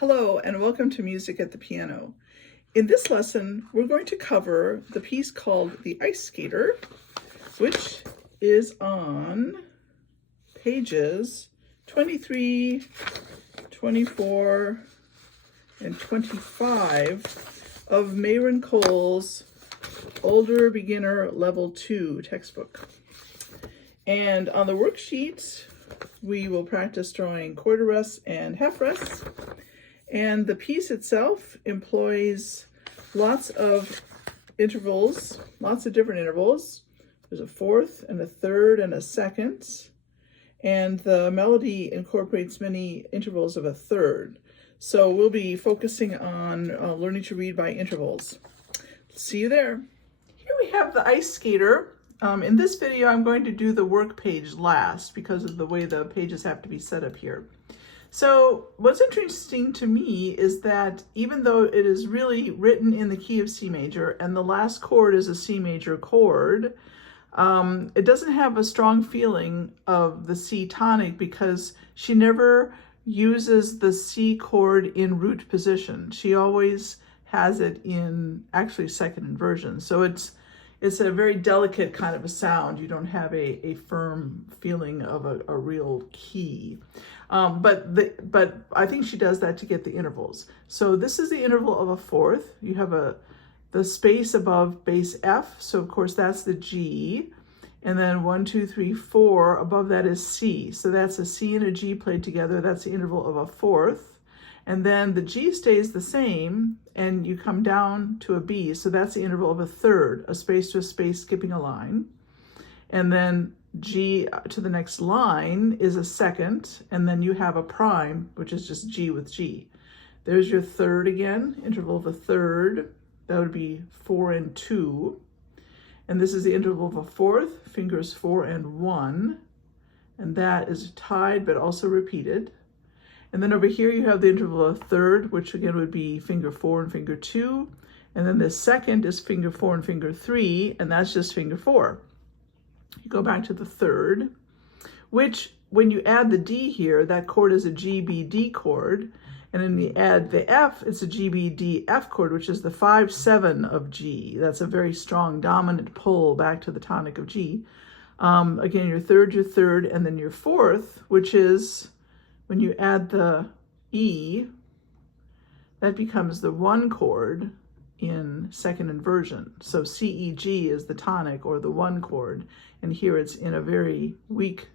Hello and welcome to Music at the Piano. In this lesson, we're going to cover the piece called The Ice Skater, which is on pages 23, 24, and 25 of Mayron Cole's Older Beginner Level 2 textbook. And on the worksheet, we will practice drawing quarter rests and half rests. And the piece itself employs lots of intervals, lots of different intervals. There's a fourth and a third and a second. And the melody incorporates many intervals of a third. So we'll be focusing on learning to read by intervals. See you there. Here we have the ice skater. In this video, I'm going to do the work page last because of the way the pages have to be set up here. So what's interesting to me is that even though it is really written in the key of C major and the last chord is a C major chord, it doesn't have a strong feeling of the C tonic because she never uses the C chord in root position. She always has it in actually second inversion. So it's a very delicate kind of a sound. You don't have a firm feeling of a real key. But I think she does that to get the intervals. So this is the interval of a fourth. You have the space above bass F. So of course that's the G. And then 1, 2, 3, 4, above that is C. So that's a C and a G played together. That's the interval of a fourth. And then the G stays the same and you come down to a B. So that's the interval of a third, a space to a space, skipping a line. And then G to the next line is a second. And then you have a prime, which is just G with G. There's your third again, interval of a third. That would be 4 and 2. And this is the interval of a fourth, fingers 4 and 1. And that is tied but also repeated. And then over here you have the interval of a third, which again would be finger 4 and finger 2. And then the second is finger 4 and finger 3, and that's just finger 4. You go back to the third, which when you add the D here, that chord is a G, B, D chord. And then you add the F, it's a G, B, D, F chord, which is the 5, 7 of G. That's a very strong dominant pull back to the tonic of G. Again, your third, and then your fourth, which is when you add the E, that becomes the 1 chord in second inversion. So C, E, G is the tonic or the 1 chord, and here it's in a very weak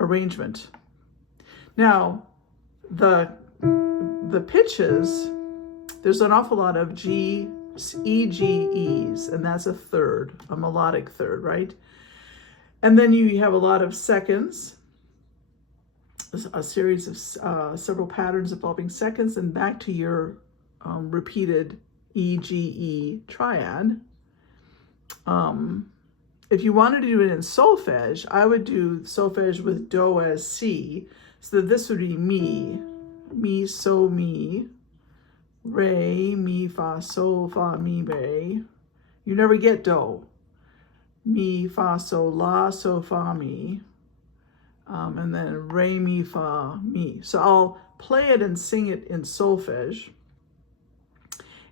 arrangement. Now, the pitches, there's an awful lot of G, E, G, E's, and that's a third, a melodic third, right? And then you have a lot of seconds, a series of several patterns involving seconds, and back to your repeated E, G, E triad. If you wanted to do it in solfege, I would do solfege with Do as C. So this would be mi, so, mi, re, mi, fa, sol, fa, mi, re. You never get Do. Mi, fa, sol, la, so, fa, mi. And then re, mi, fa, mi. So I'll play it and sing it in solfege.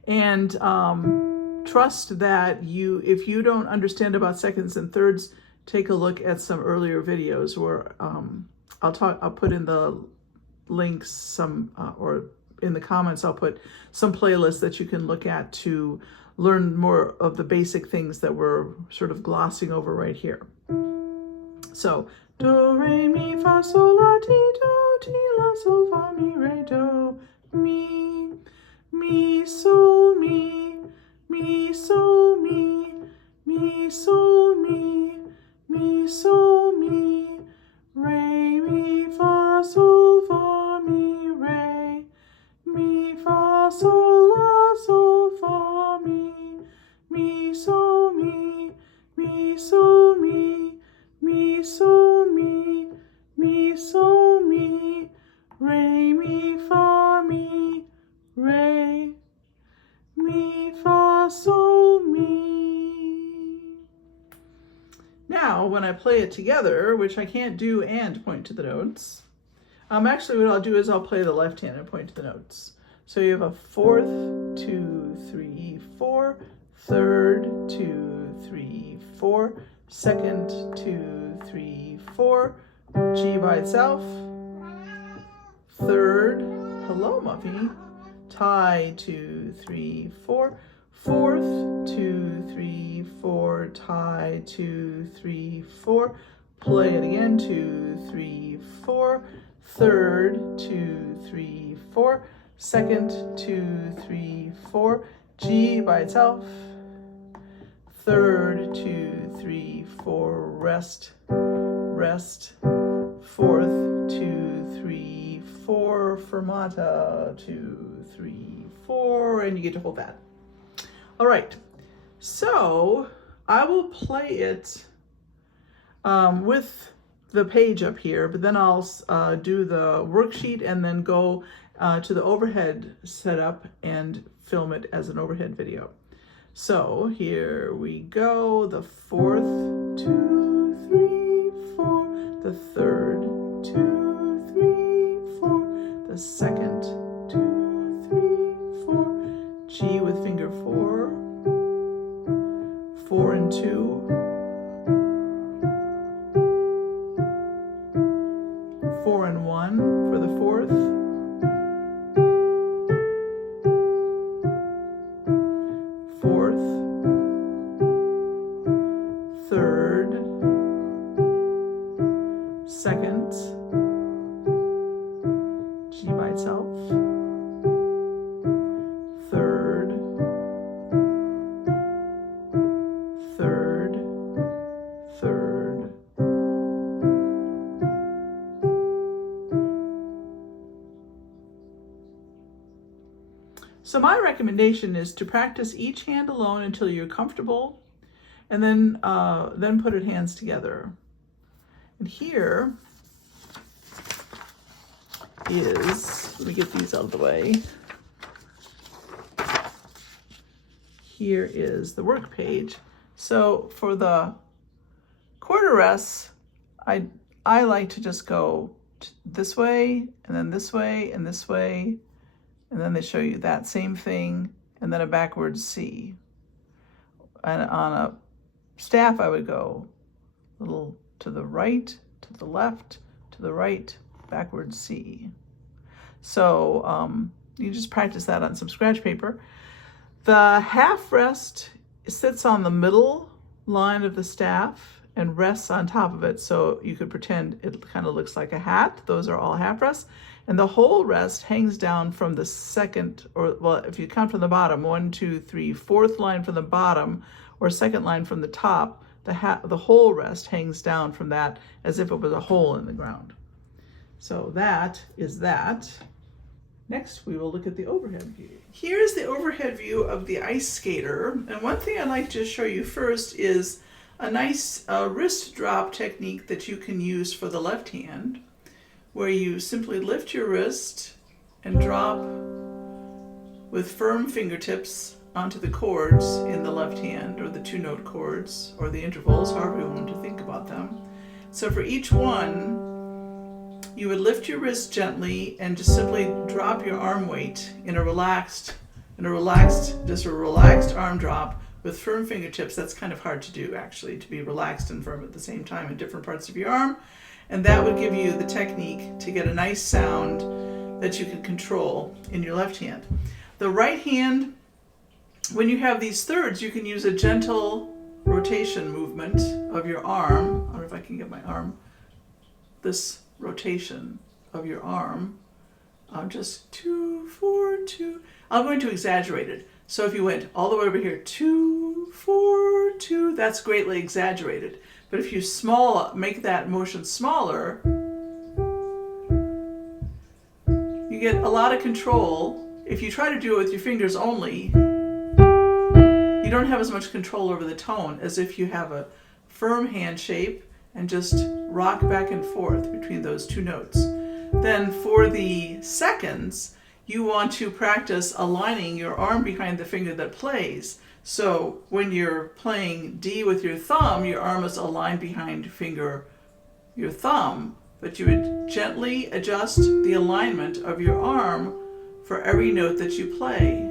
And trust that if you don't understand about seconds and thirds, take a look at some earlier videos where I'll put in the links or in the comments, I'll put some playlists that you can look at to learn more of the basic things that we're sort of glossing over right here. So, do, re, mi, fa, sol, la, ti, la, sol, fa, mi, re, do, mi, sol, mi, sol, mi, sol, mi, sol, mi, re, mi, fa, sol, fa, mi, re, mi, fa, sol, la, sol, fa, mi, sol, mi, sol, mi, sol, mi, sol, mi, re, mi, fa, mi, re, mi, fa, sol, mi. Now, when I play it together, which I can't do and point to the notes, Actually, what I'll do is I'll play the left hand and point to the notes. So you have a fourth, 2, 3, 4, third, 2, 3, 4, second, 2, 3, 4, G by itself, third, hello Muffy, tie, 2, 3, 4, fourth, 2, 3, 4, tie, 2, 3, 4, play it again, 2, 3, 4, third, 2, 3, 4, second, 2, 3, 4, G by itself, third, 2, 3, 4, rest, rest, fourth, 2, 3, 4, fermata, 2, 3, 4, and you get to hold that. All right, so I will play it with the page up here, but then I'll do the worksheet and then go to the overhead setup and film it as an overhead video. So here we go, the fourth, 2, 3, 4, the third, 2, 3, 4, the second, 2, 3, 4, G with finger 4, 4 and 2, 4 and 1 for the fourth, fourth, third, second, G by itself, third, third, third, so my recommendation is to practice each hand alone until you're comfortable, and then put it hands together. And here is, let me get these out of the way. Here is the work page. So for the quarter rests, I like to just go this way, and then this way, and this way, and then they show you that same thing, and then a backwards C. And on a staff, I would go a little to the right, to the left, to the right, backwards C. So you just practice that on some scratch paper. The half rest sits on the middle line of the staff and rests on top of it, so you could pretend it kind of looks like a hat. Those are all half rests. And the whole rest hangs down from the second, or well, if you count from the bottom, 1, 2, 3, fourth line from the bottom, or second line from the top, the whole rest hangs down from that as if it was a hole in the ground. So that is that. Next, we will look at the overhead view. Here's the overhead view of the ice skater. And one thing I'd like to show you first is a nice wrist drop technique that you can use for the left hand, where you simply lift your wrist and drop with firm fingertips onto the chords in the left hand, or the 2-note chords, or the intervals, however you want to think about them. So for each one, you would lift your wrist gently and just simply drop your arm weight in a relaxed arm drop with firm fingertips. That's kind of hard to do, actually, to be relaxed and firm at the same time in different parts of your arm. And that would give you the technique to get a nice sound that you can control in your left hand. The right hand, when you have these thirds, you can use a gentle rotation movement of your arm. I don't know if I can get my arm. This rotation of your arm. Just 2, 4, 2. I'm going to exaggerate it. So if you went all the way over here, 2, 4, 2, that's greatly exaggerated. But if you make that motion smaller, you get a lot of control. If you try to do it with your fingers only, you don't have as much control over the tone as if you have a firm hand shape and just rock back and forth between those 2 notes. Then for the seconds, you want to practice aligning your arm behind the finger that plays. So when you're playing D with your thumb, your arm is aligned behind your thumb, but you would gently adjust the alignment of your arm for every note that you play.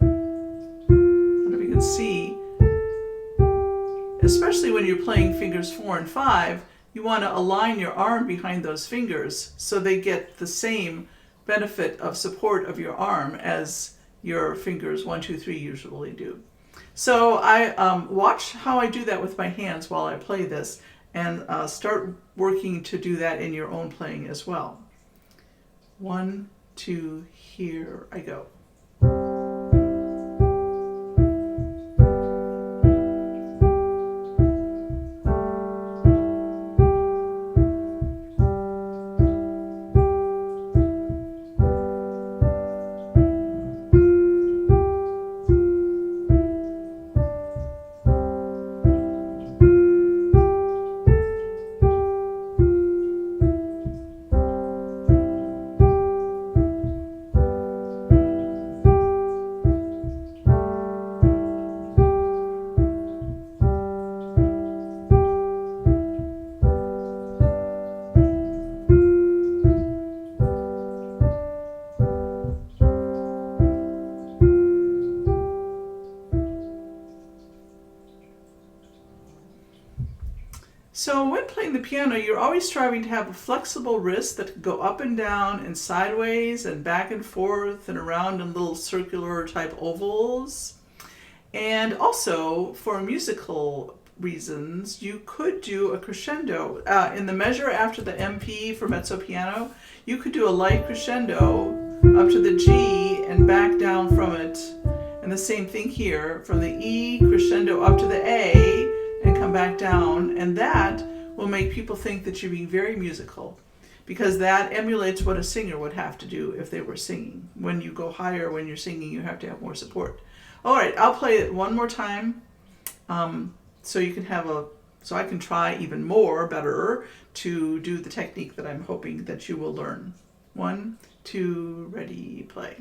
I don't know if you can see, especially when you're playing fingers 4 and 5, you want to align your arm behind those fingers so they get the same benefit of support of your arm as your fingers 1, 2, 3 usually do. So I watch how I do that with my hands while I play this, and start working to do that in your own playing as well. 1, 2, here I go. So when playing the piano, you're always striving to have a flexible wrist that can go up and down and sideways and back and forth and around in little circular type ovals. And also, for musical reasons, you could do a crescendo. In the measure after the MP for mezzo piano, you could do a light crescendo up to the G and back down from it. And the same thing here, from the E crescendo up to the A, and come back down, and that will make people think that you're being very musical, because that emulates what a singer would have to do if they were singing. When you go higher, when you're singing, you have to have more support. All right, I'll play it one more time, so you can have so I can try even more, better, to do the technique that I'm hoping that you will learn. 1, 2, ready, play.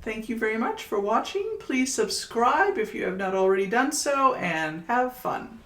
Thank you very much for watching. Please subscribe if you have not already done so, and have fun.